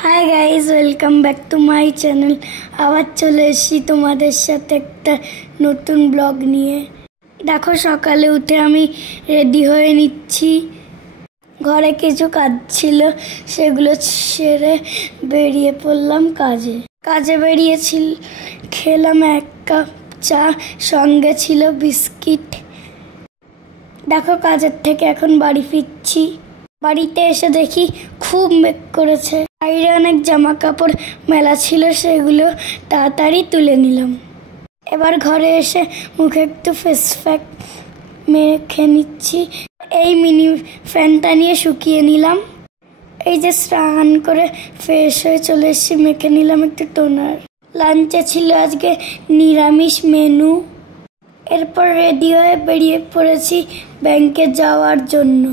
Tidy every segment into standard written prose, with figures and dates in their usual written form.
Hi guys, welcome back to my channel. আবার চলে এসেছি তোমাদের সাথে একটা নতুন ব্লগ নিয়ে। দেখো, সকালে উঠে আমি রেডি হয়ে নিচ্ছি। ঘরে কিছু কাজ ছিল, সেগুলো সেরে বেরিয়ে পড়লাম কাজে বেরিয়েছি। খেলাম 1 কাপ চা, সঙ্গে ছিল বিস্কিট। দেখো, কাজের থেকে এখন বাড়ি ফিরছি। বাড়িতে এসে দেখি খুব মেঘ করেছে। বাইরে অনেক জামা কাপড় মেলা ছিল, সেগুলো তাড়াতাড়ি তুলে নিলাম। এবার ঘরে এসে মুখে একটু ফেস প্যাক মেখে নিচ্ছি। এই মিনি ফ্যানটা নিয়ে শুকিয়ে নিলাম। এই যে স্নান করে ফ্রেশ হয়ে চলে এসেছি, মেখে নিলাম একটু টোনার। লাঞ্চে ছিল আজকে নিরামিষ মেনু। এরপর রেডি হয়ে বেরিয়ে পড়েছি ব্যাংকে যাওয়ার জন্য।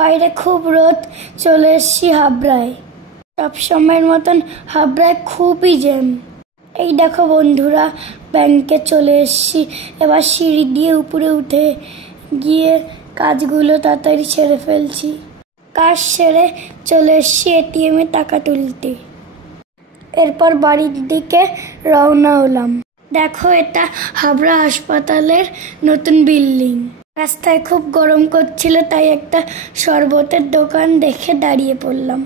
বাইরে খুব রোদ, চলে এসেছি হাবড়ায়। সব সময়ের মতন হাবড়ায় খুবই জ্যাম। এই দেখো বন্ধুরা, ব্যাংকে চলে এসেছি। এবার সিঁড়ি দিয়ে উপরে উঠে গিয়ে কাজগুলো তাড়াতাড়ি ছেড়ে ফেলছি। কাজ সেরে চলে এসেছি এটিএমে টাকা তুলতে। এরপর বাড়ির দিকে রওনা হলাম। দেখো, এটা হাবড়া হাসপাতালের নতুন বিল্ডিং। রাস্তায় খুব গরম করছিল, তাই একটা শরবতের দোকান দেখে দাঁড়িয়ে পড়লাম।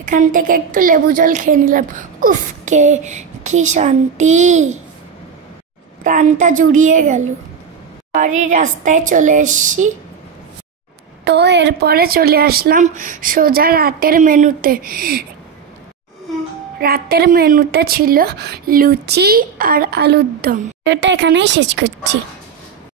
এখান থেকে একটু লেবু জল খেয়ে নিলাম। উফ, কি শান্তি, প্রাণটা জুড়িয়ে গেল। বাড়ির রাস্তায় চলে এসেছি। তো এরপরে চলে আসলাম সোজা রাতের মেনুতে। রাতের মেনুতে ছিল লুচি আর আলুর দম। এটা এখানেই শেষ করছি।